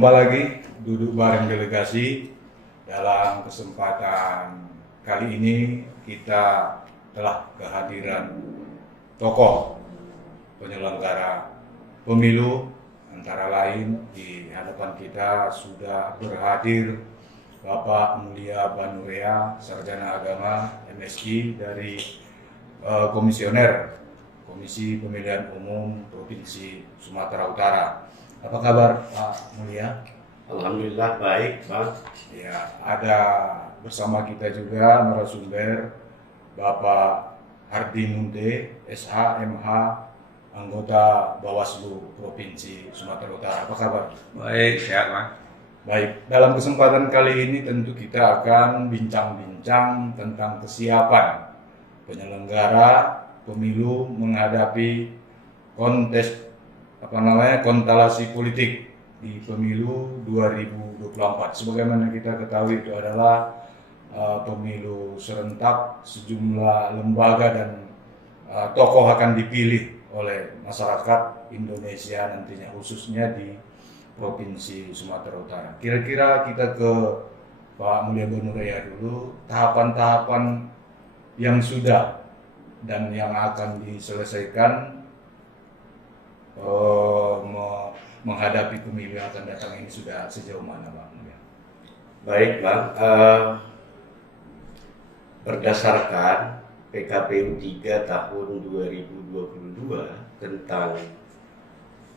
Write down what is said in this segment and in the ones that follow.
Jumpa lagi duduk bareng delegasi. Dalam kesempatan kali ini kita telah kehadiran tokoh penyelenggara pemilu, antara lain di hadapan kita sudah berhadir Bapak Mulia Banurea, Sarjana Agama MSI dari Komisioner Komisi Pemilihan Umum Provinsi Sumatera Utara. Apa kabar Pak Mulia? Alhamdulillah baik, Bang. Ya, ada bersama kita juga narasumber Bapak Hardi Munte, SH, MH, anggota Bawaslu Provinsi Sumatera Utara. Apa kabar? Baik, sehat, Bang. Baik, dalam kesempatan kali ini tentu kita akan bincang-bincang tentang kesiapan penyelenggara pemilu menghadapi konstelasi politik di pemilu 2024. Sebagaimana kita ketahui itu adalah pemilu serentak, sejumlah lembaga dan tokoh akan dipilih oleh masyarakat Indonesia nantinya, khususnya di Provinsi Sumatera Utara. Kira-kira kita ke Pak Mulia Banurea dulu, tahapan-tahapan yang sudah dan yang akan diselesaikan menghadapi pemilu yang akan datang ini sudah sejauh mana, Pak Mulia? Baik, Bang. Berdasarkan PKPU 3 tahun 2022 tentang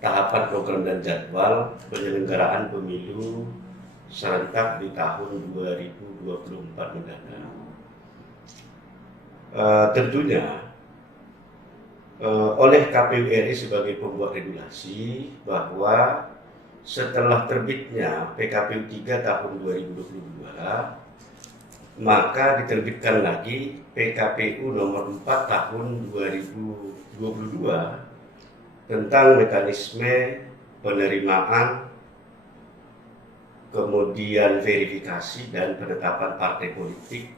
tahapan program dan jadwal penyelenggaraan pemilu serentak di tahun 2024 mendatang. Tentunya oleh KPU RI sebagai pembuat regulasi bahwa setelah terbitnya PKPU 3 tahun 2022 maka diterbitkan lagi PKPU nomor 4 tahun 2022 tentang mekanisme penerimaan, kemudian verifikasi dan penetapan partai politik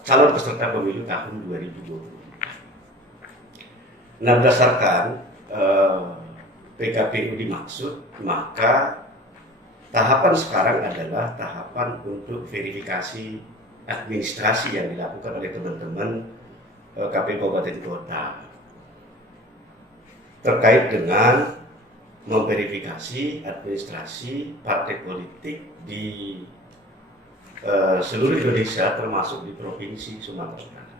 calon peserta pemilu tahun 2020. Nah, berdasarkan PKPU dimaksud, maka tahapan sekarang adalah tahapan untuk verifikasi administrasi yang dilakukan oleh teman-teman KPU Kabupaten Kota terkait dengan memverifikasi administrasi partai politik di seluruh Indonesia, termasuk di Provinsi Sumatera Utara.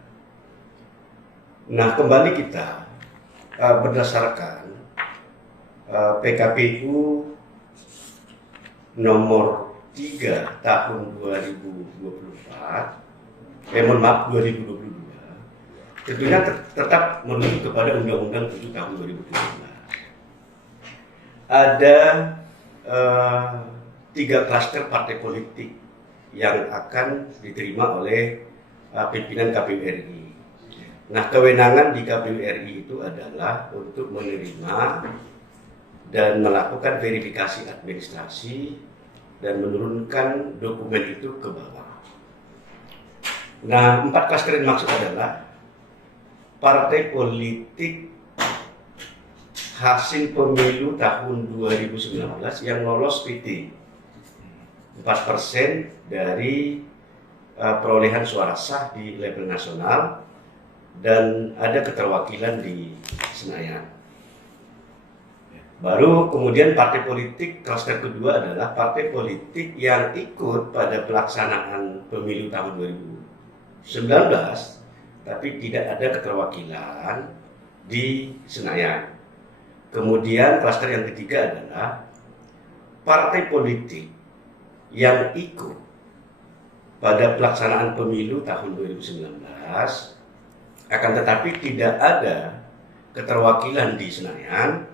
Nah, kembali kita berdasarkan PKPU nomor 3 tahun 2022, 2022, tentunya tetap merujuk kepada Undang-Undang 7 tahun 2017. Ada 3 klaster partai politik yang akan diterima oleh pimpinan KPU RI. Nah, kewenangan di KPU RI itu adalah untuk menerima dan melakukan verifikasi administrasi dan menurunkan dokumen itu ke bawah. Nah, 4 klaster yang dimaksud adalah partai politik hasil pemilu tahun 2019 yang lolos PT 4% dari perolehan suara sah di level nasional dan ada keterwakilan di Senayan. Baru kemudian partai politik klaster kedua adalah partai politik yang ikut pada pelaksanaan pemilu tahun 2019 tapi tidak ada keterwakilan di Senayan. Kemudian klaster yang ketiga adalah partai politik yang ikut pada pelaksanaan pemilu tahun 2019 akan tetapi tidak ada keterwakilan di Senayan,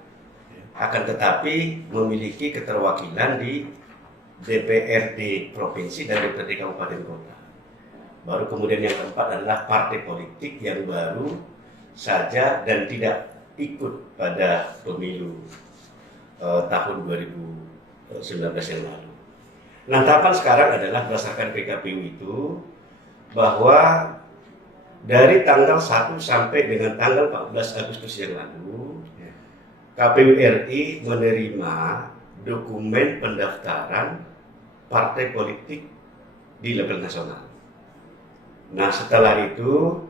akan tetapi memiliki keterwakilan di DPRD Provinsi dan DPRD Kabupaten Kota. Baru kemudian yang keempat adalah partai politik yang baru saja dan tidak ikut pada pemilu tahun 2019 yang lalu. Nah, tahapan sekarang adalah berdasarkan PKPU itu bahwa dari tanggal 1 sampai dengan tanggal 14 Agustus yang lalu, KPU RI menerima dokumen pendaftaran partai politik di level nasional. Nah, setelah itu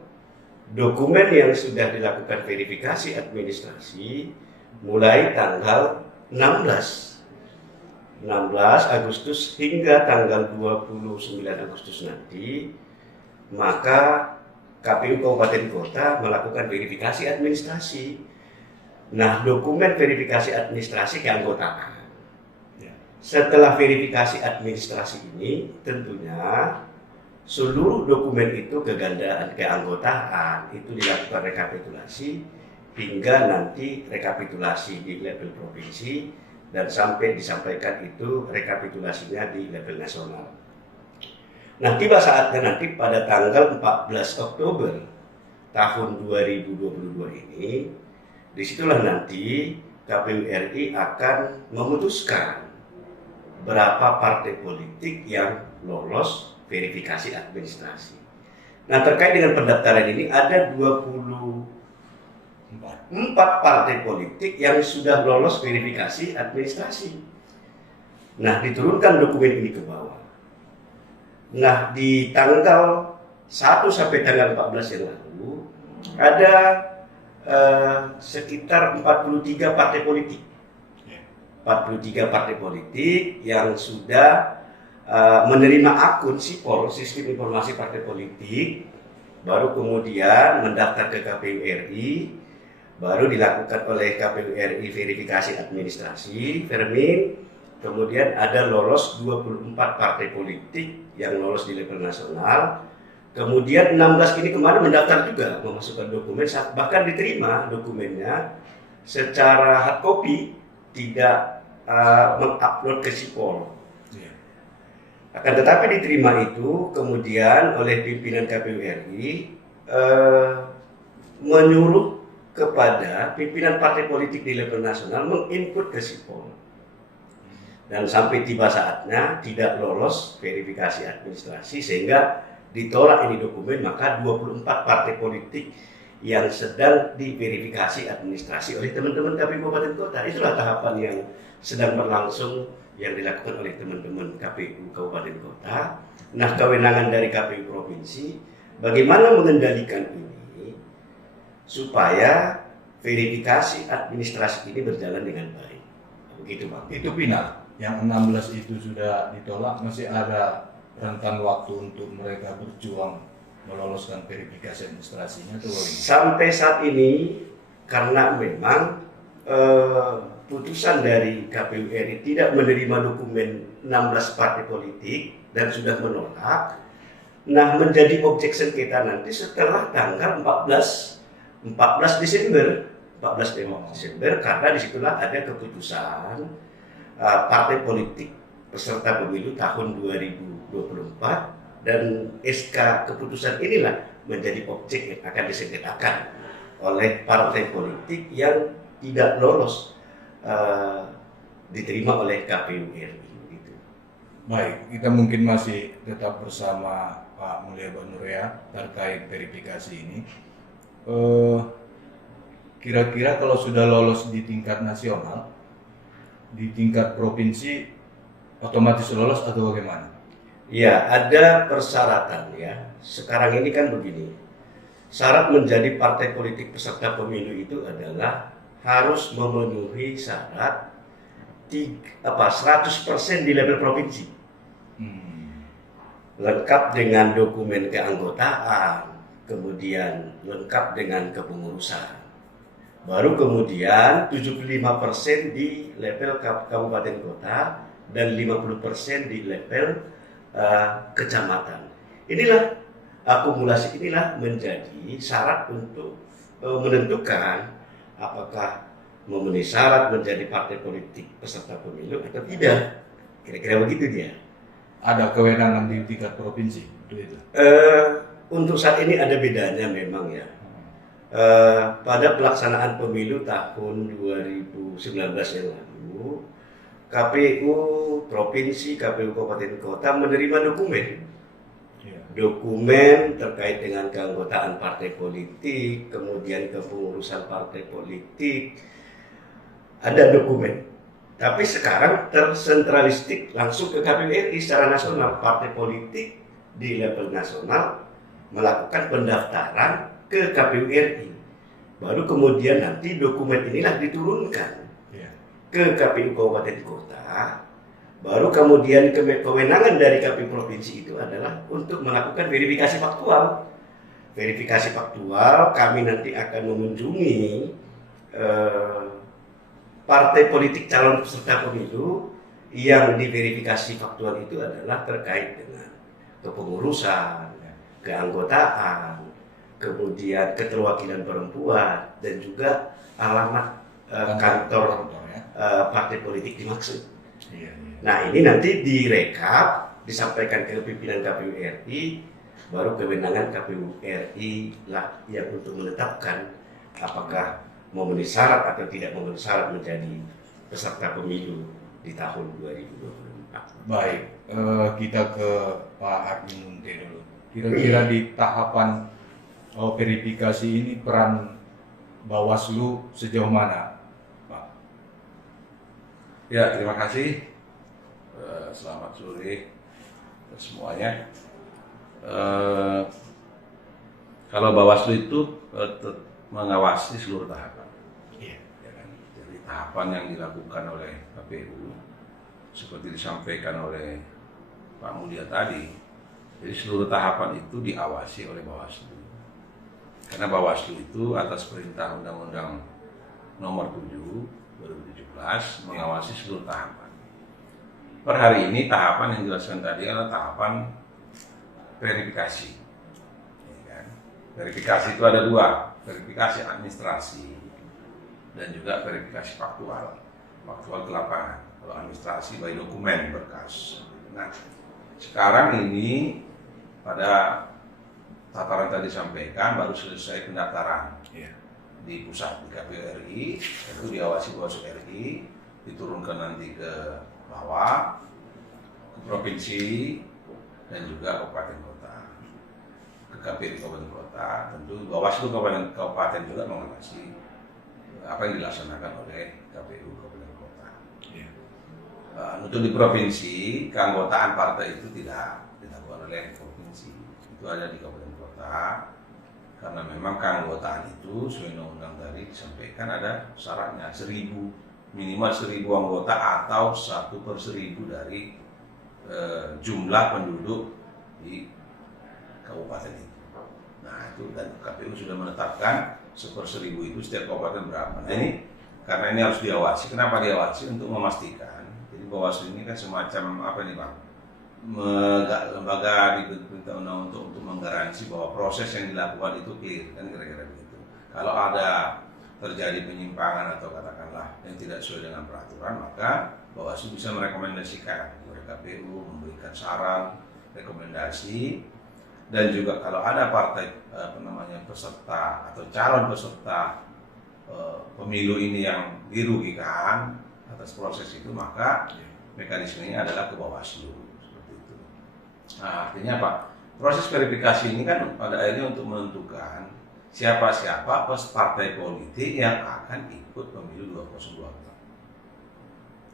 dokumen yang sudah dilakukan verifikasi administrasi mulai tanggal 16 Agustus hingga tanggal 29 Agustus nanti, maka KPU Kabupaten Kota melakukan verifikasi administrasi. Nah, dokumen verifikasi administrasi keanggotaan. Setelah verifikasi administrasi ini, tentunya seluruh dokumen itu keanggotaan itu dilakukan rekapitulasi hingga nanti rekapitulasi di level provinsi dan sampai disampaikan itu rekapitulasinya di level nasional. Nah, tiba saatnya nanti pada tanggal 14 Oktober tahun 2022 ini, disitulah nanti KPU RI akan memutuskan berapa partai politik yang lolos verifikasi administrasi. Nah, terkait dengan pendaftaran ini ada 24 partai politik yang sudah lolos verifikasi administrasi. Nah, diturunkan dokumen ini ke bawah. Nah, di tanggal 1 sampai tanggal 14 yang lalu ada sekitar 43 partai politik. 43 partai politik yang sudah menerima akun SIPOL, Sistem Informasi Partai Politik, baru kemudian mendaftar ke KPU RI, baru dilakukan oleh KPU RI verifikasi administrasi, Vermin, kemudian ada lolos 24 partai politik yang lolos di level nasional, kemudian 16 ini kemarin mendaftar juga, memasukkan dokumen, bahkan diterima dokumennya secara hard copy, tidak mengupload ke SIPOL. Akan tetapi diterima itu kemudian oleh pimpinan KPU RI menyuruh kepada pimpinan partai politik di level nasional menginput ke SIPOL. Dan sampai tiba saatnya tidak lolos verifikasi administrasi sehingga ditolak ini dokumen, maka 24 partai politik yang sedang diverifikasi administrasi oleh teman-teman KPU Kabupaten Kota. Itulah tahapan yang sedang berlangsung yang dilakukan oleh teman-teman KPU Kabupaten Kota. Nah, kewenangan dari KPU Provinsi bagaimana mengendalikan ini supaya verifikasi administrasi ini berjalan dengan baik. Begitu, Pak. Itu final. Yang 16 itu sudah ditolak, masih ada rentan waktu untuk mereka berjuang meloloskan verifikasi administrasinya tuh. Sampai saat ini karena memang putusan dari KPU RI tidak menerima dokumen 16 partai politik dan sudah menolak. Nah, menjadi objek sengketa nanti setelah tanggal 14 Desember karena disitulah ada keputusan partai politik peserta pemilu tahun 2024 dan SK keputusan inilah menjadi objek yang akan disengketakan oleh partai politik yang tidak lolos diterima oleh KPU RI. Gitu. Baik, kita mungkin masih tetap bersama Pak Mulia Banurea terkait verifikasi ini. Kira-kira kalau sudah lolos di tingkat nasional, di tingkat provinsi otomatis lolos atau bagaimana? Ya, ada persyaratan ya. Sekarang ini kan begini. Syarat menjadi partai politik peserta pemilu itu adalah harus memenuhi syarat 100% di level provinsi. Lengkap dengan dokumen keanggotaan, kemudian lengkap dengan kepengurusan. Baru kemudian 75% di level kabupaten kota dan 50% di level kecamatan. Inilah akumulasi inilah menjadi syarat untuk menentukan apakah memenuhi syarat menjadi partai politik peserta pemilu atau tidak. Kira-kira begitu dia. Ada kewenangan di tingkat provinsi itu. Untuk saat ini ada bedanya memang ya. Pada pelaksanaan pemilu tahun 2019 yang lalu, KPU Provinsi, KPU Kabupaten Kota menerima dokumen terkait dengan keanggotaan partai politik, kemudian kepengurusan partai politik, ada dokumen. Tapi sekarang tersentralistik langsung ke KPU RI secara nasional. Partai politik di level nasional melakukan pendaftaran ke KPU RI. Baru kemudian nanti dokumen inilah diturunkan ke KPU Kabupaten Kota. Baru kemudian kewenangan dari KPU Provinsi itu adalah untuk melakukan verifikasi faktual. Verifikasi faktual, kami nanti akan mengunjungi partai politik calon peserta pemilu yang diverifikasi faktual itu adalah terkait dengan kepengurusan, keanggotaan, kemudian keterwakilan perempuan, dan juga alamat kantor partai politik dimaksud. Nah, ini nanti direkap, disampaikan ke pimpinan KPU RI, baru kewenangan KPU RI lah yang untuk menetapkan apakah memenuhi syarat atau tidak memenuhi syarat menjadi peserta pemilu di tahun 2024. Baik, kita ke Pak Ardi Munte dulu. Kira-kira di tahapan verifikasi ini peran Bawaslu sejauh mana, Pak? Ya, terima kasih. Selamat sore semuanya. Kalau Bawaslu itu mengawasi seluruh tahapan. Ya kan? Jadi tahapan yang dilakukan oleh KPU seperti disampaikan oleh Pak Mulia tadi, jadi seluruh tahapan itu diawasi oleh Bawaslu. Karena Bawaslu itu atas perintah Undang-Undang Nomor 7 2017 mengawasi seluruh tahapan. Per hari ini tahapan yang dijelaskan tadi adalah tahapan verifikasi. Ya kan? Verifikasi itu ada dua, verifikasi administrasi dan juga verifikasi faktual. Faktual ke lapangan. Kalau administrasi by dokumen berkas. Nah, sekarang ini pada tataran tadi disampaikan baru selesai pendaftaran di pusat di KPU RI, itu diawasi Bawaslu RI, diturunkan nanti ke bawah, ke provinsi dan juga kabupaten kota, ke KPU kabupaten kota. Tentu Bawaslu kabupaten juga mengawasi apa yang dilaksanakan oleh KPU kabupaten kota. Untuk di provinsi, keanggotaan partai itu tidak dilakukan oleh provinsi, itu ada di kabupaten kota. Karena memang keanggotaan itu sesuai undang-undang tadi disampaikan ada syaratnya 1000, minimal 1000 anggota atau 1/1000 dari jumlah penduduk di kabupaten itu. Nah itu, dan KPU sudah menetapkan 1/1000 itu setiap kabupaten berapa. Nah ini karena ini harus diawasi. Kenapa diawasi? Untuk memastikan. Jadi Bawaslu ini kan semacam apa nih Bang? Lembaga dibentuk untuk menggaransi bahwa proses yang dilakukan itu clear, kan kira-kira begitu. Kalau ada terjadi penyimpangan atau katakanlah yang tidak sesuai dengan peraturan, maka Bawaslu bisa merekomendasikan kepada KPU, memberikan saran, rekomendasi, dan juga kalau ada partai peserta atau calon peserta pemilu ini yang dirugikan atas proses itu, maka mekanismenya adalah ke Bawaslu. Nah, artinya apa? Proses verifikasi ini kan pada akhirnya untuk menentukan siapa-siapa partai politik yang akan ikut pemilu 2024.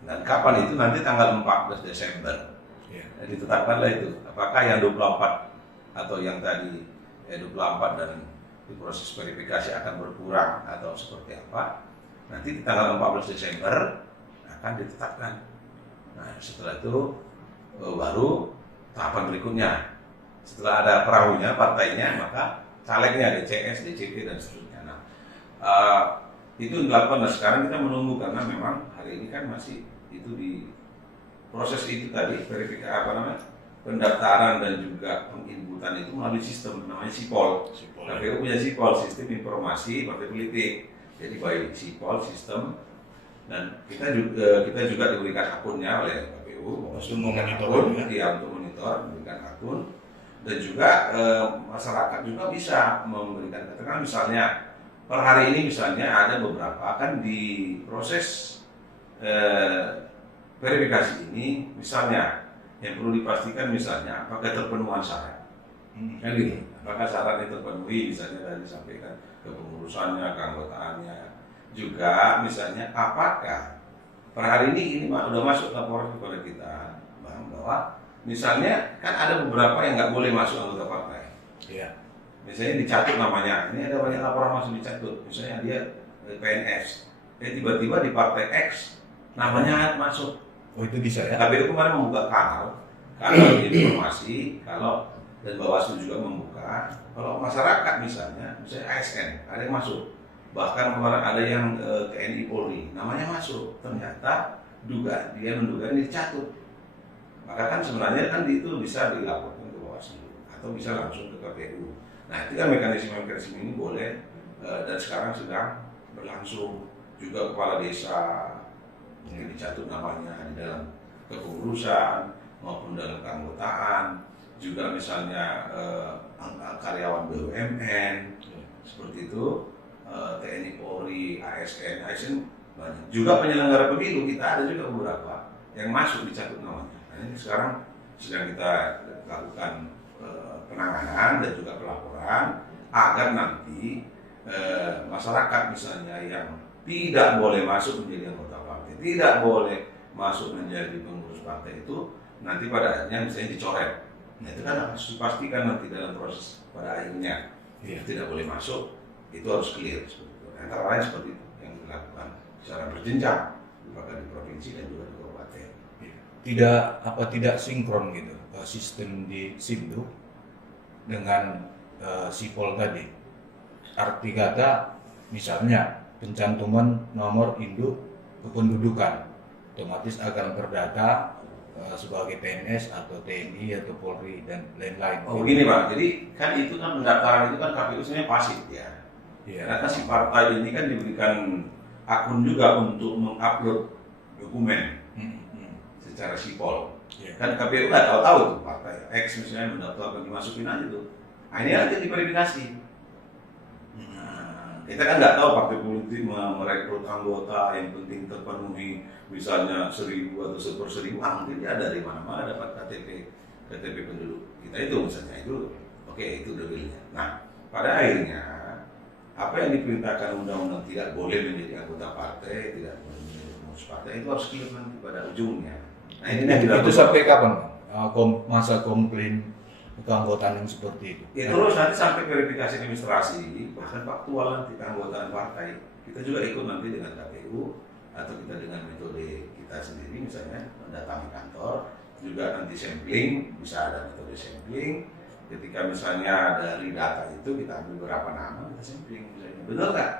Dan kapan itu? Nanti tanggal 14 Desember. Ditetapkanlah itu. Apakah yang 24 atau yang tadi 24 dan di proses verifikasi akan berkurang atau seperti apa? Nanti di tanggal 14 Desember akan ditetapkan. Nah, setelah itu baru tahapan berikutnya, setelah ada perahunya, partainya, maka calegnya, DCS, DCP, dan seterusnya. Nah, itu dilakukan. Nah, sekarang kita menunggu karena memang hari ini kan masih itu di proses itu tadi, verifikasi pendaftaran dan juga penginputan itu melalui sistem namanya SIPOL. KPU punya SIPOL, sistem informasi partai politik. Jadi baik SIPOL sistem, dan kita juga diberikan akunnya oleh KPU untuk memonitor, memberikan akun, dan juga masyarakat juga bisa memberikan, katakan misalnya per hari ini misalnya ada beberapa kan di proses verifikasi ini, misalnya yang perlu dipastikan misalnya apakah terpenuhan syarat, kan gitu, apakah syaratnya terpenuhi, misalnya tadi disampaikan kepengurusannya, keanggotaannya, juga misalnya apakah per hari ini Pak udah masuk laporan kepada kita Bang, bahwa misalnya kan ada beberapa yang nggak boleh masuk anggota partai. Iya. Misalnya dicatut namanya, ini ada banyak laporan masuk dicatut. Misalnya dia PNS, tiba-tiba di partai X namanya masuk. Oh itu bisa ya? KPU kemarin membuka kalau informasi, kalau dan Bawaslu juga membuka, kalau masyarakat misalnya ASN ada yang masuk, bahkan kemarin ada yang TNI Polri, namanya masuk, ternyata dia menduga ini dicatut, maka kan sebenarnya kan itu bisa dilaporkan ke Bawaslu atau bisa langsung ke KPU. Nah itu kan mekanisme ini boleh dan sekarang sedang berlangsung juga kepala desa yang dicatut namanya di dalam kepengurusan maupun dalam keanggotaan, juga misalnya karyawan BUMN seperti itu, TNI Polri, ASN banyak. Juga penyelenggara pemilu kita ada juga beberapa yang masuk dicatut namanya. Nah ini sekarang sedang kita lakukan penanganan dan juga pelaporan agar nanti masyarakat misalnya yang tidak boleh masuk menjadi anggota partai, tidak boleh masuk menjadi pengurus partai itu nanti pada akhirnya misalnya dicoret. Nah itu kan harus dipastikan nanti dalam proses pada akhirnya tidak boleh masuk, itu harus clear seperti itu. Antara lain seperti itu yang dilakukan secara berjenjang bahkan di provinsi dan juga di kabupaten. Tidak sinkron gitu sistem di Simdu dengan Sipol tadi. Arti kata misalnya pencantuman nomor induk kependudukan otomatis akan terdata sebagai PNS atau TNI atau Polri dan lain-lain. Oh begini Pak, jadi kan itu kan pendaftaran itu kan KPU sebenarnya pasif ya. Karena kan si partai ini kan diberikan akun juga untuk mengupload dokumen secara sipol. Kan KPU nggak tahu tuh partai X misalnya mendaftarkan, dimasukin aja tuh. Nah ini nanti diverifikasi. Kita kan nggak tahu partai politik merekrut anggota yang penting terpenuhi misalnya 1.000 atau 1/1000, mungkin dia dari mana-mana dapat KTP penduduk kita itu misalnya itu, oke itu dalilnya. Nah pada akhirnya apa yang diperintahkan undang-undang tidak boleh menjadi anggota partai, tidak boleh menjadi pengurus partai itu harus clear nanti pada ujungnya. Nah ini itu sampai kapan masa komplain keanggotaan yang seperti itu? Ya terus nanti sampai verifikasi administrasi, bahkan faktual nanti keanggotaan partai. Kita juga ikut nanti dengan KPU atau kita dengan metode kita sendiri misalnya mendatangi kantor, juga nanti sampling, bisa ada metode sampling. Ketika misalnya dari data itu kita ambil beberapa nama, kita sampling misalnya. Benar nggak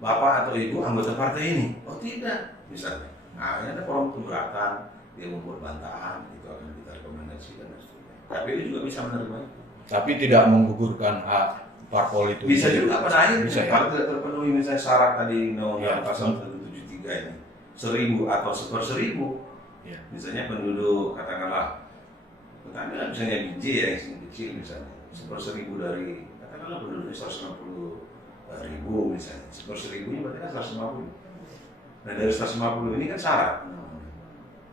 Bapak atau Ibu anggota partai ini? Oh tidak, misalnya. Nah ini ada forum keberatan, dia membuat bantahan, itu akan kita rekomendasikan dan seterusnya. KPU juga bisa menerima itu. Tapi tidak menggugurkan hak parpol itu. Bisa juga pada akhirnya bisa, ya? kalau tidak terpenuhi misalnya syarat tadi undang-undang pasal 173 ini 1.000 atau 1/1000, misalnya penduduk katakanlah petani misalnya biji ya yang kecil misalnya 1/1000 dari katakanlah penduduknya 160.000 misalnya 1/1000-nya berarti kan 150. Nah dari 150 ini kan syarat.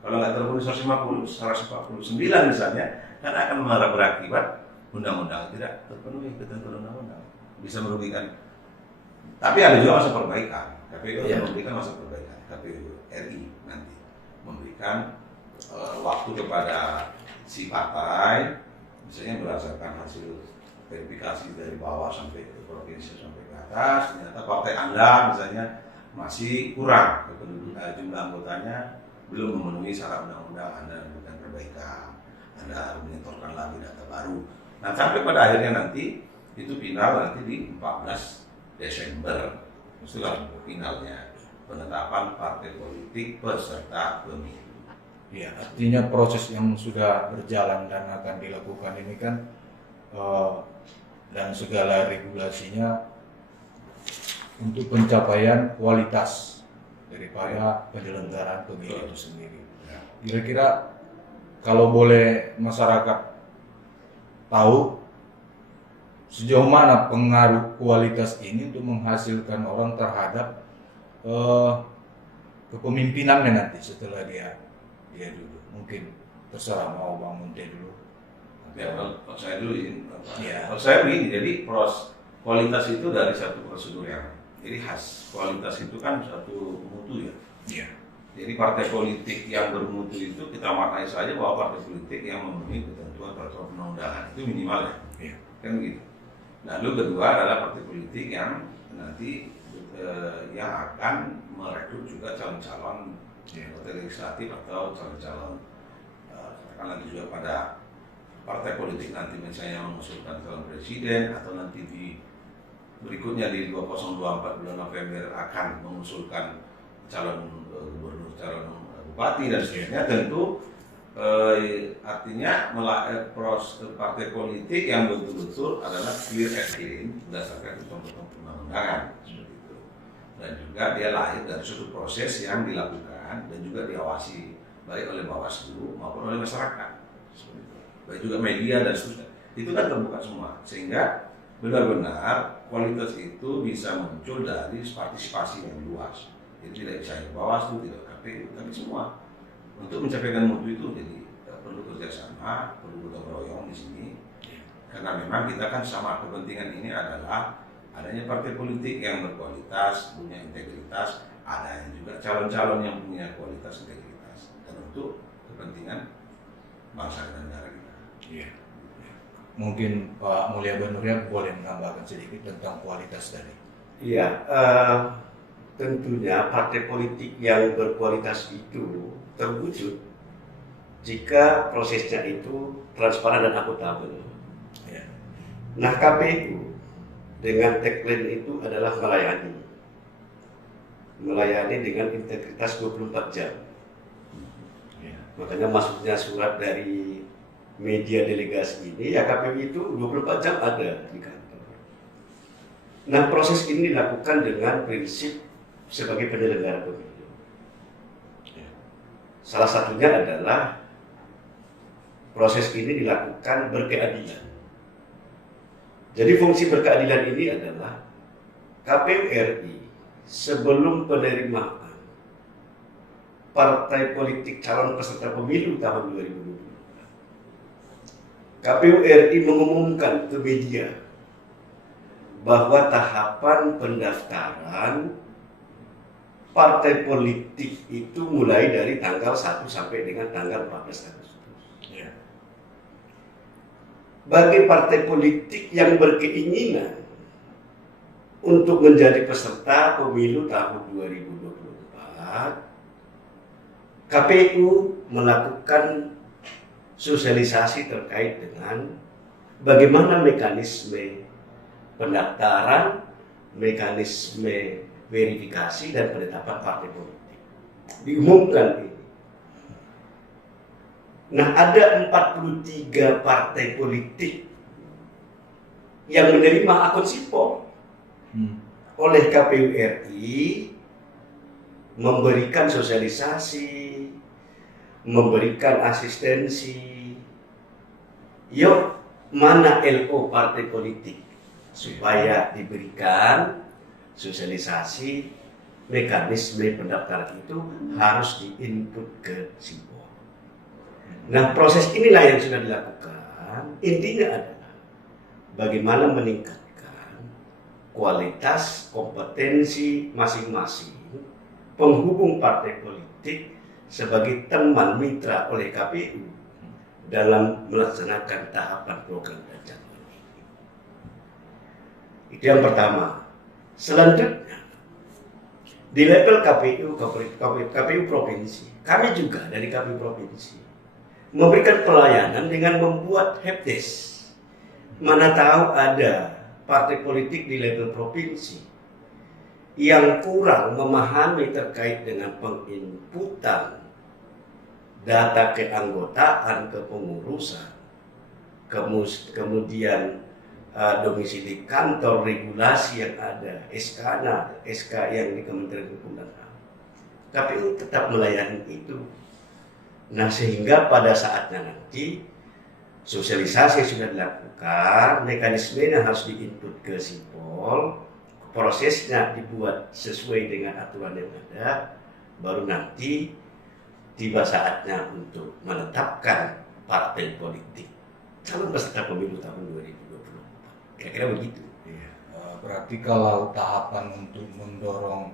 Kalau nggak terpenuhi 149 misalnya, kan akan berakibat undang-undang tidak terpenuhi ketentuan undang-undang, bisa merugikan. Tapi ada juga masa perbaikan. KPU memberikan masa perbaikan. KPU RI nanti memberikan waktu kepada si partai, misalnya berdasarkan hasil verifikasi dari bawah sampai ke provinsi sampai ke atas, ternyata partai Anda misalnya masih kurang jumlah anggotanya, belum memenuhi syarat undang-undang, Anda memberikan perbaikan, Anda harus menyetorkan lagi data baru. Nah sampai pada akhirnya nanti itu final nanti di 14 Desember, itulah finalnya penetapan partai politik peserta pemilu. Ya, artinya proses yang sudah berjalan dan akan dilakukan ini kan dan segala regulasinya untuk pencapaian kualitas daripada penyelenggaraan pemilu itu sendiri. Kira-kira kalau boleh masyarakat tahu sejauh mana pengaruh kualitas ini untuk menghasilkan orang terhadap kepemimpinannya nanti setelah dia duduk. Mungkin terserah mau Bang Munte dulu. Ya, kalau saya dulu ini. Ya. Kalau saya begini, jadi kualitas itu dari satu prosedur yang jadi khas. Kualitas itu kan satu mutu ya. Iya. Jadi partai politik yang bermutu itu kita maknai saja bahwa partai politik yang memenuhi ketentuan peraturan perundang-undangan itu minimal ya, Iya. kan gitu. Lalu kedua adalah partai politik yang nanti yang akan merekrut juga calon-calon anggota legislatif atau calon-calon katakanlah juga pada partai politik nanti misalnya mengusulkan calon presiden atau nanti di berikutnya di 2024 bulan November akan mengusulkan calon gubernur, calon bupati dan seterusnya, tentu artinya partai politik yang betul-betul adalah clear and clean berdasarkan ketentuan perundang-undangan seperti itu, dan juga dia lahir dari suatu proses yang dilakukan dan juga diawasi baik oleh Bawaslu maupun oleh masyarakat seperti itu, baik juga media dan seterusnya, itu kan terbuka semua, sehingga benar-benar kualitas itu bisa muncul dari partisipasi yang luas. Jadi tidak bisa hanya Bawaslu, tidak KPU, tapi semua. Untuk mencapai mutu itu jadi perlu kerjasama, perlu gotong royong di sini. Karena memang kita kan sama kepentingan ini adalah adanya partai politik yang berkualitas, punya integritas, adanya juga calon-calon yang punya kualitas integritas, dan untuk kepentingan bangsa dan negara kita. Iya. Mungkin Pak Mulyaban Nurya boleh menambahkan sedikit tentang kualitas tadi. Iya, tentunya partai politik yang berkualitas itu terwujud jika prosesnya itu transparan dan akuntabel. Ya. Nah, KPU dengan tagline itu adalah melayani dengan integritas 24 jam. Ya. Makanya masuknya surat dari media delegasi ini, ya KPU itu 24 jam ada di kantor. Nah, proses ini dilakukan dengan prinsip sebagai penyelenggara pemilu. Salah satunya adalah proses ini dilakukan berkeadilan. Jadi fungsi berkeadilan ini adalah KPU RI sebelum penerimaan partai politik calon peserta pemilu tahun 2020, KPU RI mengumumkan ke media bahwa tahapan pendaftaran partai politik itu mulai dari tanggal 1 sampai dengan tanggal 14 Agustus. Ya. Bagi partai politik yang berkeinginan untuk menjadi peserta pemilu tahun 2024, KPU melakukan sosialisasi terkait dengan bagaimana mekanisme pendaftaran, mekanisme verifikasi dan penetapan partai politik. Diumumkan ini. Nah, ada 43 partai politik yang menerima akun sipol oleh KPU RI, memberikan sosialisasi, memberikan asistensi. Yuk, mana LO partai politik supaya diberikan sosialisasi mekanisme pendaftaran itu harus diinput ke sipol. Nah, proses inilah yang sudah dilakukan. Intinya adalah bagaimana meningkatkan kualitas kompetensi masing-masing penghubung partai politik sebagai teman mitra oleh KPU dalam melaksanakan tahapan program dan jadwal. Itu yang pertama. Selanjutnya, di level KPU provinsi, kami juga dari KPU provinsi memberikan pelayanan dengan membuat helpdesk. Mana tahu ada partai politik di level provinsi yang kurang memahami terkait dengan penginputan data keanggotaan, kepengurusan, kemudian domisili kantor, regulasi yang ada, SK yang di Kementerian Hukum dan HAM. KPU tetap melayani itu. Nah, sehingga pada saatnya nanti sosialisasi sudah dilakukan, mekanismenya harus diinput ke sipol, prosesnya dibuat sesuai dengan aturan yang ada, baru nanti tiba saatnya untuk menetapkan partai politik calon peserta pemilu tahun 2024. Kira-kira begitu. Iya. Berarti kalau tahapan untuk mendorong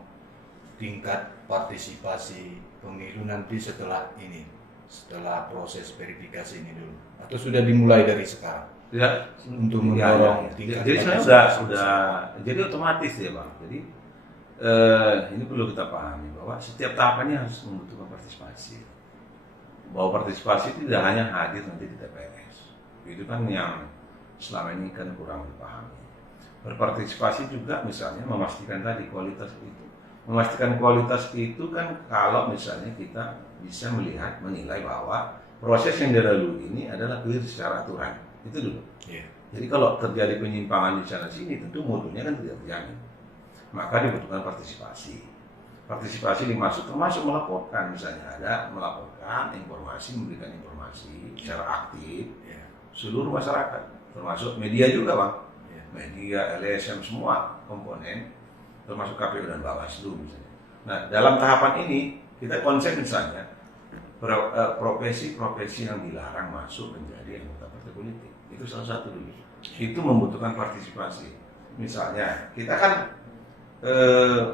tingkat partisipasi pemilu nanti setelah ini, setelah proses verifikasi ini dulu, atau sudah dimulai dari sekarang Ya, untuk ya, mendorong ya. tingkat Jadi sebenarnya sudah jadi otomatis ya Bang. Jadi ini perlu kita pahami bahwa setiap tahapannya harus membutuhkan partisipasi. Bahwa partisipasi tidak hanya hadir nanti di TPS. Itu kan yang selama ini kan kurang dipahami. Berpartisipasi juga misalnya memastikan tadi kualitas itu. Memastikan kualitas itu kan kalau misalnya kita bisa melihat, menilai bahwa proses yang dilalui ini adalah clear secara aturan. Itu dulu. Iya. Jadi kalau terjadi penyimpangan di sana sini, tentu modulnya kan tidak terjamin. Maka dibutuhkan partisipasi. Partisipasi dimaksud termasuk melaporkan, misalnya ada melaporkan informasi, memberikan informasi secara aktif Iya. seluruh masyarakat, termasuk media juga Bang. Iya. Media, LSM, semua komponen, termasuk KPU dan Bawaslu misalnya. Nah, dalam tahapan ini kita konsep misalnya profesi-profesi yang dilarang masuk menjadi anggota partai politik. Itu salah satu dulu. Itu membutuhkan partisipasi. Misalnya, kita kan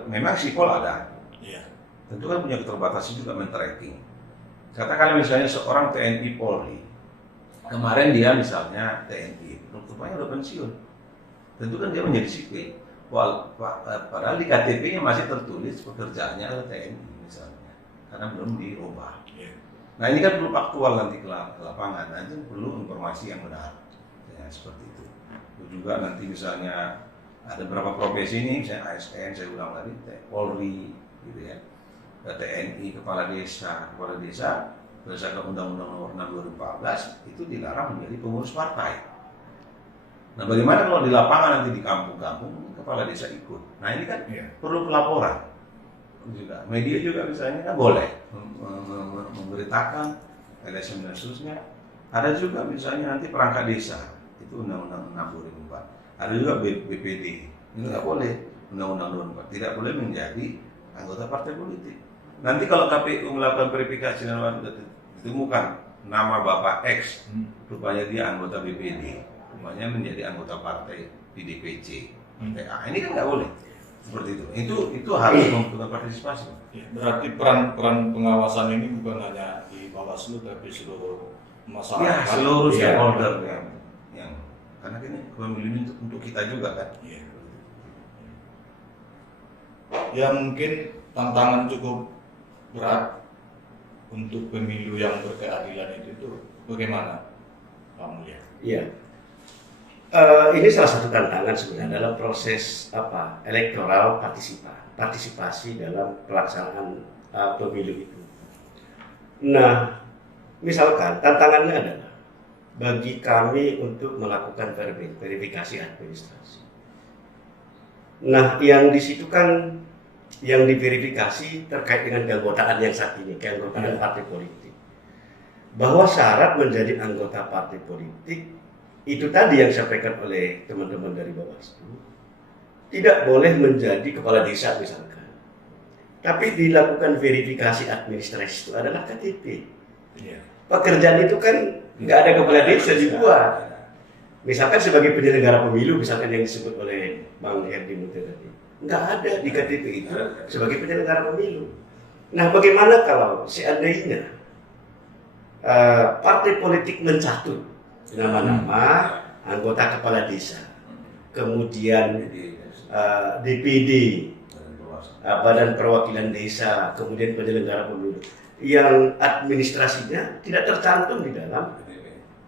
memang sipol ada. Iya. Tentu kan punya keterbatasan juga men-tracking. Katakan misalnya seorang TNI Polri, kemarin dia misalnya TNI, rupanya udah pensiun. Tentu kan dia menjadi sipil. Padahal di KTP-nya masih tertulis pekerjaannya adalah TNI misalnya, karena belum dirubah. Iya. Nah ini kan perlu faktual nanti ke lapangan, nanti perlu informasi yang benar, ya, seperti itu. Juga nanti misalnya ada beberapa profesi ini, misalnya ASN, saya ulang tadi, Polri, gitu ya, TNI, kepala desa berdasarkan Undang-Undang Nomor 6 2014 itu dilarang menjadi pengurus partai. Nah bagaimana kalau di lapangan nanti di kampung-kampung kepala desa ikut? Nah ini kan perlu pelaporan. Juga media juga misalnya kan boleh memberitakan LSM dan seterusnya. Ada juga misalnya nanti perangkat desa itu Undang-Undang 6 2004. Ada juga BPD itu nggak boleh, Undang-Undang 24 tidak boleh menjadi anggota partai politik. Nanti kalau KPU melakukan verifikasi dan ditemukan nama Bapak X, rupanya dia anggota BPD, rupanya menjadi anggota partai di DPC. Nah, ini kan nggak boleh. Seperti itu harus membutuhkan partisipasi. Ya, berarti peran pengawasan ini bukan hanya di Bawaslu tapi seluruh masyarakat. Ya, seluruh Ya. stakeholder yang karena ini pemilu ini untuk kita juga kan. Ya. Ya mungkin tantangan cukup berat untuk pemilu yang berkeadilan itu bagaimana Pak Mulya? Iya. Ini salah satu tantangan sebenarnya dalam proses elektoral partisipasi dalam pelaksanaan pemilu itu. Nah, misalkan tantangannya adalah bagi kami untuk melakukan verifikasi administrasi. Nah, yang di situ kan yang diverifikasi terkait dengan keanggotaan yang saat ini, keanggotaan partai politik. Bahwa syarat menjadi anggota partai politik itu tadi yang disampaikan oleh teman-teman dari Bawaslu, tidak boleh menjadi kepala desa misalkan. Tapi dilakukan verifikasi administrasi itu adalah KTP. Ya. Pekerjaan itu kan nggak ada kepala desa dibuat. Misalkan sebagai penyelenggara pemilu, misalkan yang disebut oleh Bang Herdi Mutia tadi, nggak ada di KTP itu sebagai penyelenggara pemilu. Nah, bagaimana kalau seandainya partai politik mencatut nama-nama anggota kepala desa, kemudian DPD, Badan Perwakilan Desa, kemudian penyelenggara pemilu, yang administrasinya tidak tercantum di dalam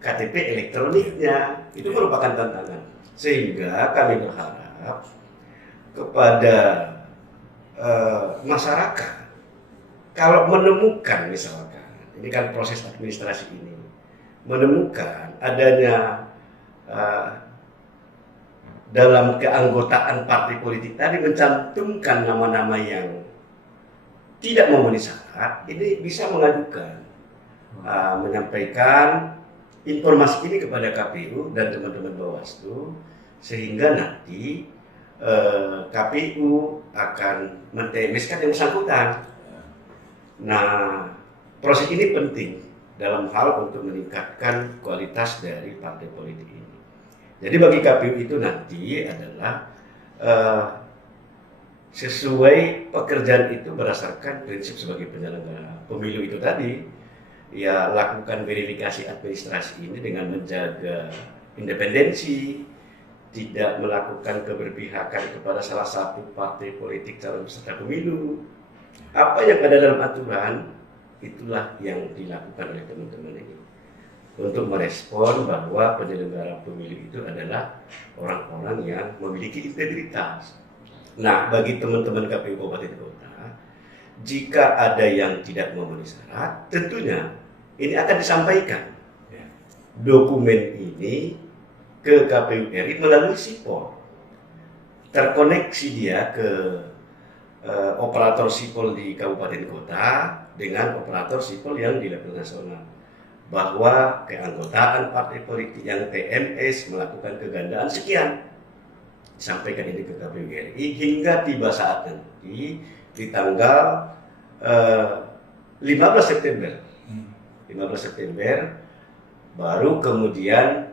KTP elektroniknya. Itu merupakan tantangan. Sehingga kami berharap kepada masyarakat, kalau menemukan misalkan, ini kan proses administrasi ini, menemukan adanya dalam keanggotaan partai politik tadi mencantumkan nama-nama yang tidak memenuhi syarat, ini bisa mengadukan, menyampaikan informasi ini kepada KPU dan teman-teman Bawaslu, sehingga nanti KPU akan men-TMS-kan yang bersangkutan. Nah, proses ini penting dalam hal untuk meningkatkan kualitas dari partai politik ini. Jadi bagi KPU itu nanti adalah sesuai pekerjaan itu berdasarkan prinsip sebagai penyelenggara pemilu itu tadi, ya lakukan verifikasi administrasi ini dengan menjaga independensi, tidak melakukan keberpihakan kepada salah satu partai politik calon peserta pemilu. Apa yang ada dalam aturan itulah yang dilakukan oleh teman-teman ini untuk merespon bahwa penyelenggara pemilu itu adalah orang-orang yang memiliki integritas. Nah, bagi teman-teman KPU Kabupaten Kota, jika ada yang tidak memenuhi syarat, tentunya ini akan disampaikan dokumen ini ke KPU RI melalui sipol. Terkoneksi dia ke operator sipol di kabupaten kota dengan operator sipol yang di level nasional, bahwa keanggotaan partai politik yang TMS melakukan kegandaan sekian. Sampaikan ini ke KPU RI hingga tiba saat nanti di tanggal 15 September. 15 September baru kemudian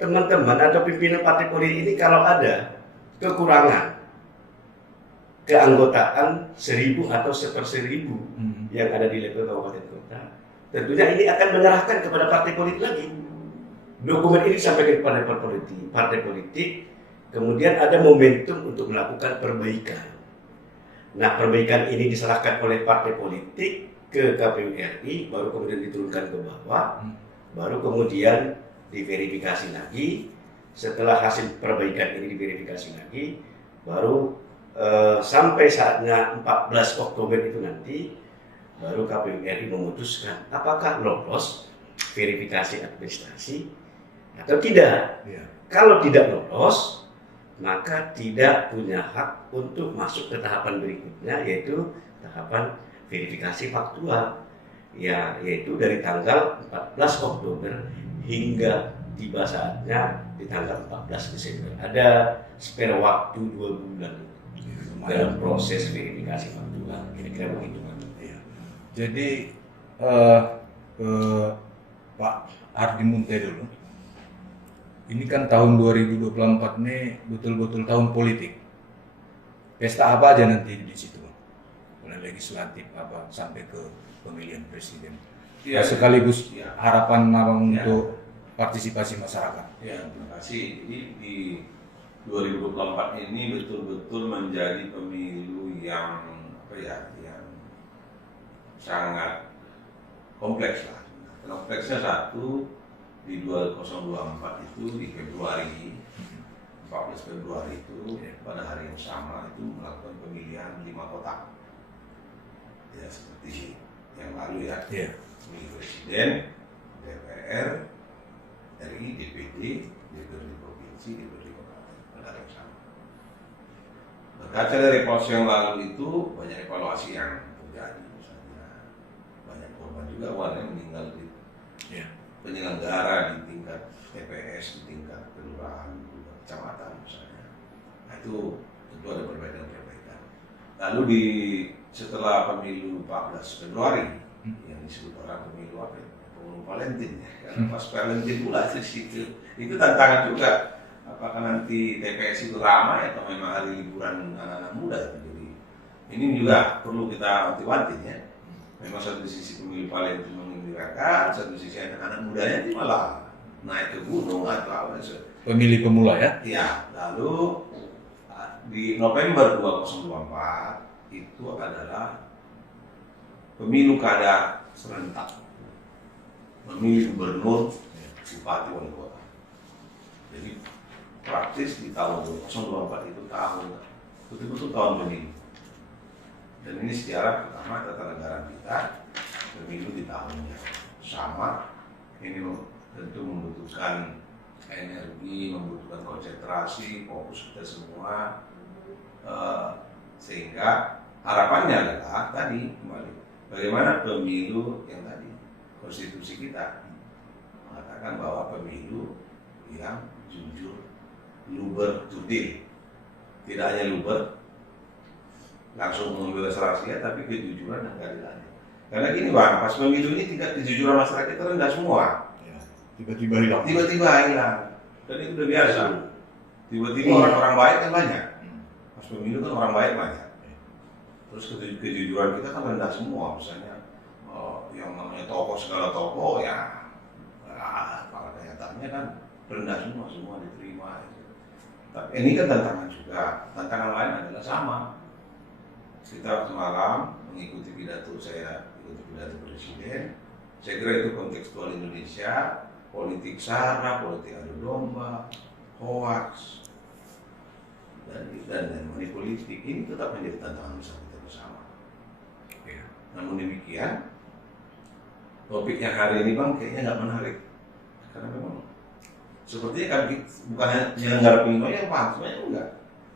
teman-teman atau pimpinan partai politik ini kalau ada kekurangan keanggotaan 1000 atau 1/1000 yang ada di level kabupaten kota, tentunya ini akan menyerahkan kepada partai politik lagi. Dokumen ini disampaikan kepada partai politik, kemudian ada momentum untuk melakukan perbaikan. Nah, perbaikan ini diserahkan oleh partai politik ke KPU RI, baru kemudian diturunkan ke bawah, baru kemudian diverifikasi lagi. Setelah hasil perbaikan ini diverifikasi lagi, baru sampai saatnya 14 Oktober itu nanti, baru KPU RI memutuskan apakah lolos verifikasi administrasi atau tidak. Kalau tidak lolos, maka tidak punya hak untuk masuk ke tahapan berikutnya, yaitu tahapan verifikasi faktual, ya, yaitu dari tanggal 14 Oktober hingga tiba saatnya di tanggal 14 Desember. Ada spare waktu 2 bulan dalam proses verifikasi faktual, kira-kira begitu. Jadi Pak Ardi Munte dulu, ini kan tahun 2024 ini betul-betul tahun politik. Pesta apa aja nanti di situ? Mulai legislatif apa sampai ke pemilihan presiden. Ya, sekaligus ya. Harapan Abang untuk partisipasi masyarakat. Ya, terima kasih. Jadi di 2024 ini betul-betul menjadi pemilu yang yang sangat kompleks lah. Kompleksnya satu, di 2024 itu di Februari, 14 Februari itu pada hari yang sama itu melakukan pemilihan 5 kotak. Ya, seperti yang lalu ya. Pemilihan presiden, DPR, RI, DPD, DPRD provinsi, DPRD kabupaten pada hari yang sama. Berkaca dari proses yang lalu itu banyak evaluasi yang terjadi, misalnya banyak korban juga warga yang meninggal di penyelenggara di tingkat TPS, di tingkat kelurahan, di kecamatan misalnya. Nah, itu tentu ada perbaikan-perbaikan. Lalu setelah pemilu 14 Februari yang disebut orang pemilu apa ya? Pemilu Valentine ya. Karena pas Valentine pula di situ. Itu tantangan juga. Apakah nanti TPS itu ramai atau memang hari liburan anak-anak muda? Jadi ini juga perlu kita wanti-wanti ya. Memang satu sisi pemilu Valentine menggembirakan, satu sisi anak-anak mudanya itu malah naik ke gunung atau apa. Pemilih pemula ya? Iya. Lalu di November 2024 itu adalah pemilu kada serentak, memilih gubernur, bupati, wali kota. Jadi praktis di tahun 2024 itu tahun betul-betul tahun pemilu. Dan ini sejarah pertama tata negara kita pemilu di tahunnya sama. Ini tentu membutuhkan energi, membutuhkan konsentrasi, fokus kita semua, sehingga harapannya adalah tadi kembali bagaimana pemilu yang tadi konstitusi kita mengatakan bahwa pemilu yang jujur, luber, jurdil, tidak hanya luber langsung membebas rahasia, tapi kejujuran dan keadilannya. Karena gini Bang, pas pemilu ini tingkat kejujuran masyarakat kita rendah semua. Tiba-tiba hilang. Tiba-tiba hilang. Dan itu udah biasa. Tiba-tiba orang-orang baik kan banyak. Pas pemilu kan orang baik banyak. Terus kejujuran kita kan rendah semua, misalnya yang namanya tokoh segala tokoh ya, pada kenyataannya kan rendah semua diterima. Tapi ini kan tantangan juga. Tantangan lain adalah sama. Kita semalam mengikuti pidato presiden. Saya kira itu kontekstual Indonesia, politik sara, politik adu domba, hoax, dan money politik ini tetap menjadi tantangan besar kita bersama. Namun demikian, topik yang hari ini Bang kayaknya nggak menarik, karena memang sepertinya kan bukan hanya penyelenggara pemilu yang paham, sebenarnya enggak.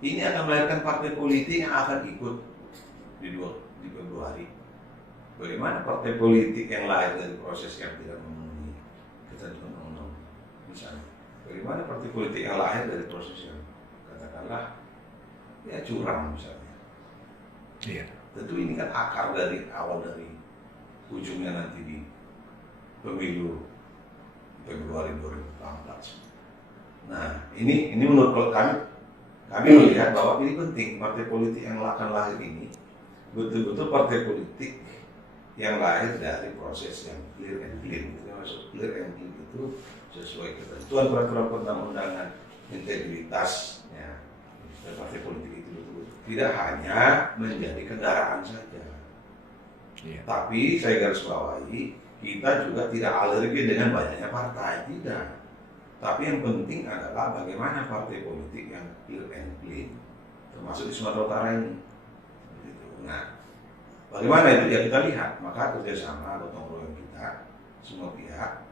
Ini akan melahirkan partai politik yang akan ikut di Februari. Bagaimana partai politik yang lahir dari proses yang tidak memenuhi ketentuan undang-undang, misalnya? Bagaimana partai politik yang lahir dari proses yang katakanlah ya curang misalnya? Iya. Tentu ini kan akar dari awal dari ujungnya nanti di pemilu Februari 2014. Nah, ini menurut kami melihat bahwa ini penting, partai politik yang akan lahir ini betul-betul partai politik yang lahir dari proses yang clear and clean. Maksud clear and clean itu sesuai ketentuan peraturan perundang-undangan, integritasnya. Dan partai politik itu betul-betul tidak hanya menjadi kendaraan saja. Iya. Tapi saya garis bawahi, kita juga tidak alergi dengan banyaknya partai, tidak. Tapi yang penting adalah bagaimana partai politik yang clear and clean, termasuk di Sumatera Utara ini. Nah, bagaimana itu ya kita lihat, maka kerjasama gotong royong kita semua pihak,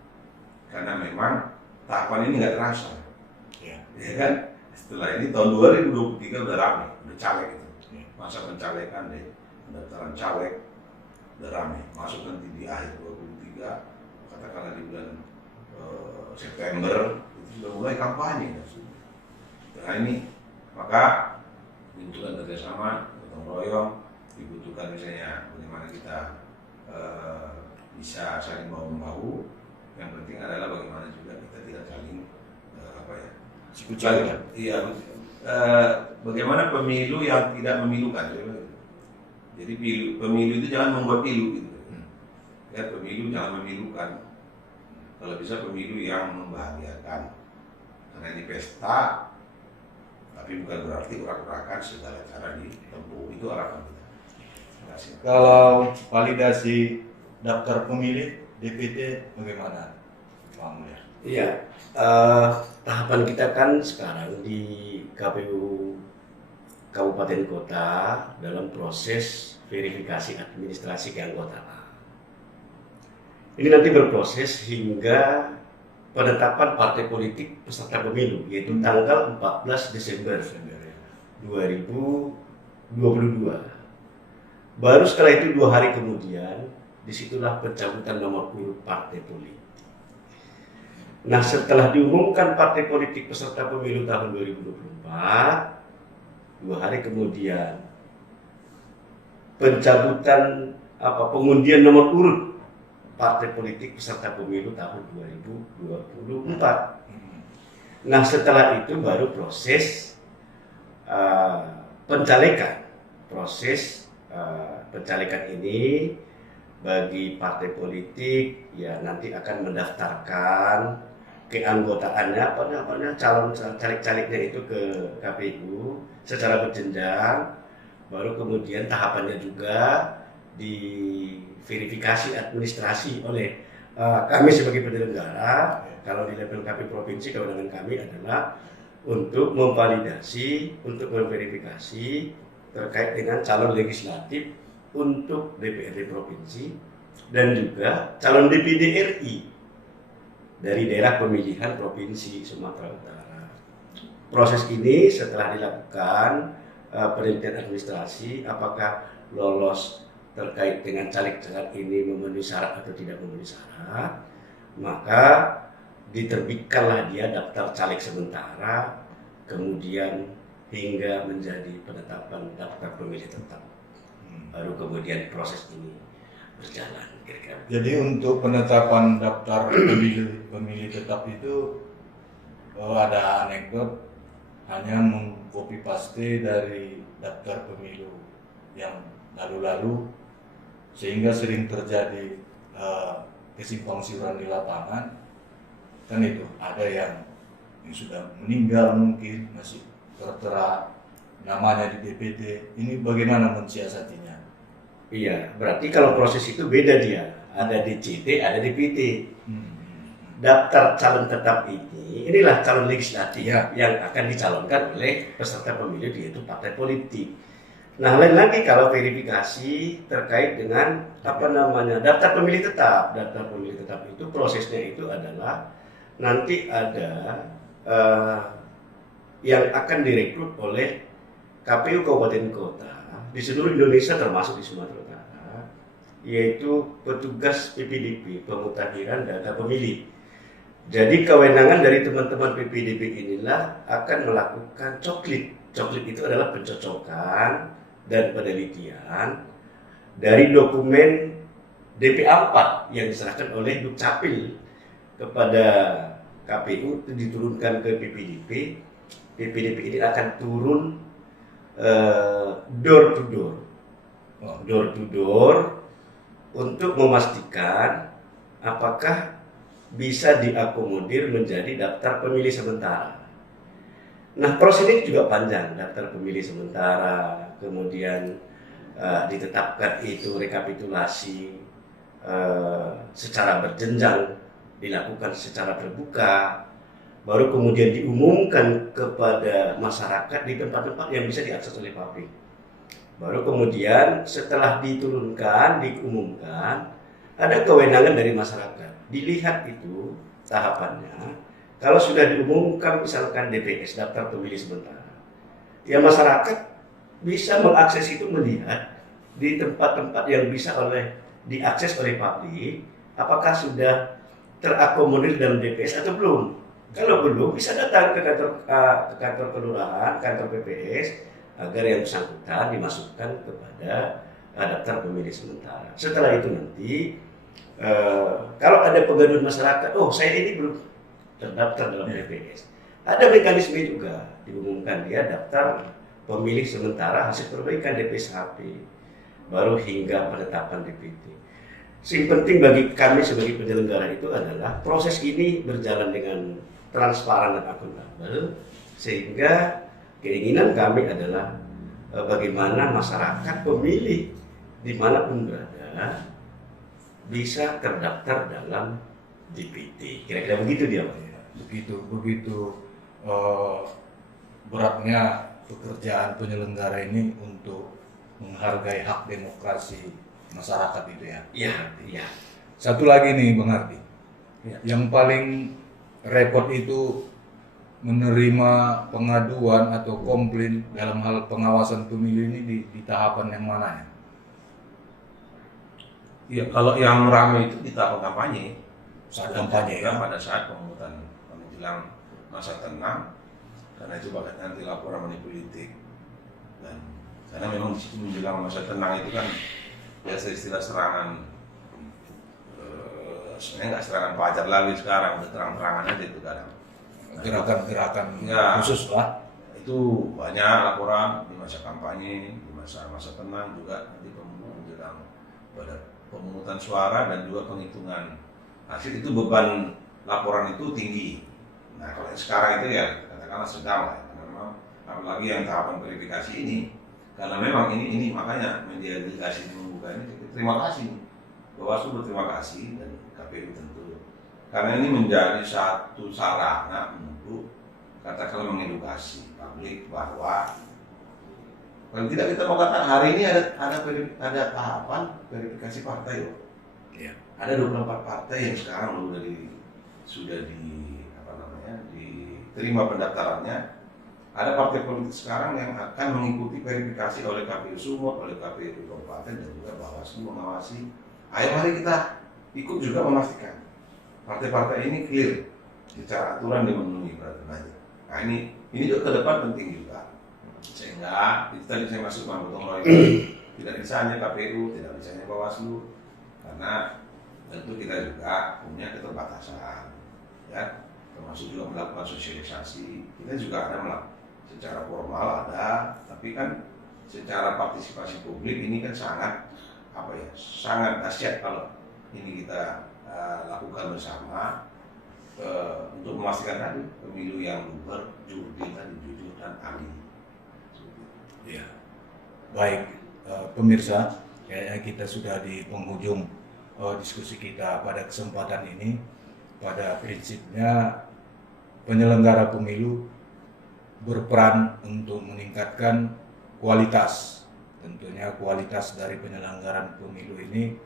karena memang tahapan ini nggak terasa, ya kan? Setelah ini tahun 2023 udah ramai, udah caleg itu, masa pencalekan deh, pendaftaran caleg udah ramai, masuk nanti di akhir 2023, katakanlah di bulan September itu sudah mulai kampanye. Nah ini maka dibutuhkan kerjasama gotong royong, dibutuhkan misalnya bagaimana kita bisa saling bahu-membahu. Yang penting adalah bagaimana juga kita tidak saling iya, bagaimana pemilu yang tidak memilukan. Jadi pemilu itu jangan membuat pilu gitu. Ya, pemilu jangan memilukan. Kalau bisa pemilu yang membahagiakan. Karena ini pesta, tapi bukan berarti urak-urakan segala cara ditempuh. Itu harapan kita. Terima kasih. Kalau validasi daftar pemilih DPT bagaimana, Pak Mulya? Iya, tahapan kita kan sekarang di KPU Kabupaten Kota dalam proses verifikasi administrasi keanggotaan. Ini nanti berproses hingga penetapan partai politik peserta pemilu, yaitu tanggal 14 Desember 2022. Baru setelah itu 2 hari kemudian, disitulah pencabutan nomor urut partai politik. Nah, setelah diumumkan partai politik peserta pemilu tahun 2024, 2 hari kemudian pencabutan pengundian nomor urut partai politik peserta pemilu tahun 2024. Nah, setelah itu baru proses pencalekan. Proses pencalekan ini bagi partai politik ya nanti akan mendaftarkan keanggotaannya calon caleg-calegnya itu ke KPU secara berjenjang. Baru kemudian tahapannya juga diverifikasi administrasi oleh kami sebagai penyelenggara. Kalau di level KPU provinsi, kewenangan kami adalah untuk memvalidasi, untuk memverifikasi terkait dengan calon legislatif untuk DPRD provinsi dan juga calon DPD RI dari daerah pemilihan provinsi Sumatera Utara. Proses ini setelah dilakukan penelitian administrasi, apakah lolos terkait dengan caleg-caleg ini memenuhi syarat atau tidak memenuhi syarat, maka diterbitkanlah dia daftar caleg sementara, kemudian hingga menjadi penetapan daftar pemilih tetap. Baru kemudian proses ini berjalan kira-kira. Jadi untuk penetapan daftar pemilih tetap itu ada anekdot hanya mengcopy paste dari daftar pemilu yang lalu-lalu, sehingga sering terjadi kesimpang siuran di lapangan. Kan itu ada yang sudah meninggal, mungkin masih tertera namanya di DPT. Ini bagaimana mensiasatinya? Iya, berarti kalau proses itu beda dia. Ada DCT, ada DPT. Daftar calon tetap inilah calon legislatif yang akan dicalonkan oleh peserta pemilu, yaitu partai politik. Nah, lain lagi kalau verifikasi terkait dengan daftar pemilih tetap. Daftar pemilih tetap itu prosesnya itu adalah nanti ada yang akan direkrut oleh KPU kabupaten kota di seluruh Indonesia termasuk di Sumatera Utara, yaitu petugas PPDP, pemutakhiran data pemilih. Jadi kewenangan dari teman-teman PPDP inilah akan melakukan coklit. Coklit itu adalah pencocokan dan penelitian dari dokumen DPA 4 yang diserahkan oleh Dukcapil kepada KPU, itu diturunkan ke PPDP. PPDP ini akan turun door to door untuk memastikan apakah bisa diakomodir menjadi daftar pemilih sementara. Nah, proses ini juga panjang, daftar pemilih sementara, kemudian ditetapkan itu rekapitulasi secara berjenjang, dilakukan secara terbuka, baru kemudian diumumkan kepada masyarakat di tempat-tempat yang bisa diakses oleh publik. Baru kemudian setelah diturunkan, diumumkan, ada kewenangan dari masyarakat. Dilihat itu tahapannya. Kalau sudah diumumkan misalkan DPS, daftar pemilih sementara, ya masyarakat bisa mengakses itu, melihat di tempat-tempat yang bisa diakses oleh publik, apakah sudah terakomodir dalam DPS atau belum. Kalau belum, bisa datang ke kantor kelurahan, kantor PPS, agar yang bersangkutan dimasukkan kepada daftar pemilih sementara. Setelah itu nanti kalau ada pengaduan masyarakat, oh saya ini belum terdaftar dalam DPS, ada mekanisme juga, diumumkan dia daftar pemilih sementara hasil perbaikan DPS HP, baru hingga penetapan DPT. Yang penting bagi kami sebagai penyelenggara itu adalah proses ini berjalan dengan transparan dan akuntabel, sehingga keinginan kami adalah bagaimana masyarakat pemilih dimanapun berada bisa terdaftar dalam DPT. Kira-kira begitu dia, Pak. Begitu beratnya pekerjaan penyelenggara ini untuk menghargai hak demokrasi masyarakat itu ya. Iya. Satu lagi nih Bang Ardi, Ya. yang paling repot itu menerima pengaduan atau komplain dalam hal pengawasan pemilu ini di tahapan yang mana ya? Iya, kalau yang ramai itu di tahun kampanye. Saat kampanye ya? Pada saat pemungutan menjelang masa tenang, karena itu bakal nanti laporan money politik. Dan karena memang di situ menjelang masa tenang itu kan biasa istilah serangan, sebenarnya nggak serangan pacar lagi sekarang, udah terang-terangan aja itu kadang. Gerakan-gerakan Ya, khusus lah. itu banyak laporan di masa kampanye, di masa tenang juga nanti menjelang pada pemungutan suara dan juga penghitungan hasil, itu beban laporan itu tinggi. Nah, kalau sekarang itu ya katakanlah sedang lah, karena memang apalagi yang tahapan verifikasi ini, karena memang ini makanya media delegasi membuka ini, terima kasih Bawaslu, berterima kasih, dan KPU tentu, karena ini menjadi satu sarana untuk katakanlah mengedukasi publik bahwa kalau tidak kita mau katakan hari ini ada tahapan verifikasi partai loh. Ya. Ada 24 partai yang sekarang sudah diterima pendaftarannya. Ada partai politik sekarang yang akan mengikuti verifikasi oleh KPU Sumut, oleh KPU Kabupaten, dan juga Bawaslu mengawasi. Ayo mari kita ikut juga memastikan partai-partai ini clear secara aturan dan memenuhi peraturan. Nah ini juga ke depan penting juga. Sehingga itu tadi saya masuk Bang Gotong Royong, tidak bisa hanya KPU, tidak bisa hanya Bawaslu, karena tentu kita juga punya keterbatasan, ya, termasuk juga melakukan sosialisasi. Kita juga ada secara formal ada, tapi kan secara partisipasi publik ini kan sangat sangat dahsyat kalau ini kita lakukan bersama untuk memastikan tadi pemilu yang luber, jujur dan adil. Ya, baik pemirsa, kayaknya kita sudah di penghujung diskusi kita pada kesempatan ini. Pada prinsipnya penyelenggara pemilu berperan untuk meningkatkan kualitas. Tentunya kualitas dari penyelenggaraan pemilu ini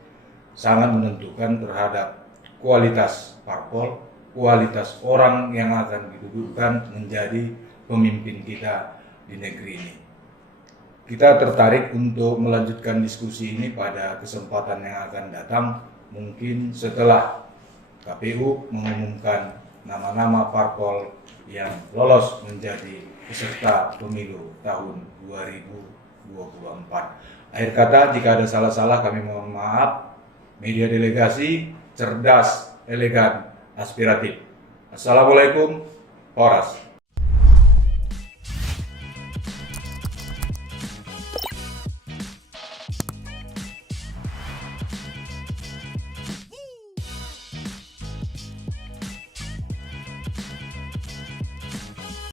sangat menentukan terhadap kualitas parpol, kualitas orang yang akan didudukkan menjadi pemimpin kita di negeri ini. Kita tertarik untuk melanjutkan diskusi ini pada kesempatan yang akan datang, mungkin setelah KPU mengumumkan nama-nama parpol yang lolos menjadi peserta pemilu tahun 2024. Akhir kata, jika ada salah-salah kami mohon maaf. Media delegasi, cerdas, elegan, aspiratif. Assalamualaikum, Horas.